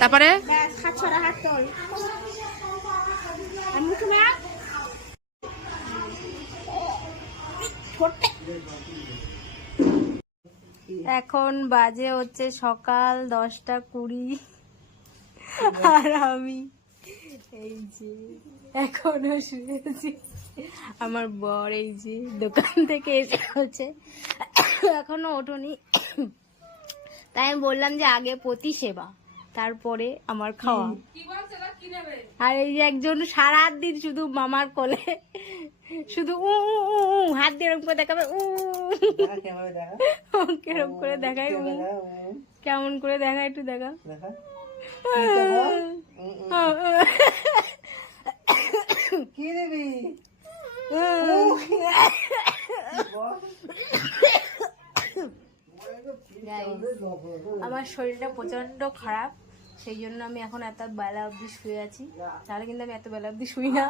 তারপরে এখন বাজে হচ্ছে সকাল 10:20 আর আমি এই যে এখনো শুয়েছি। আমার বর এই যে দোকান থেকে এসে হচ্ছে এখনো ওঠোনি, তাই আমি বললাম যে আগে পতি সেবা তারপরে আমার খাওয়া। আর এই যে একজন সারা দিন শুধু মামার কোলে শুধু হাত দিয়ে এরকম করে দেখাবে, কেরকম করে দেখায়, কেমন করে দেখায় একটু দেখা। কি দিবি? আমার শরীরটা প্রচন্ড খারাপ, সেই জন্য আমি এখন এত বেলা অবধি শুয়ে আছি, তাহলে কিন্তু আমি এত বেলা অবধি শুই না।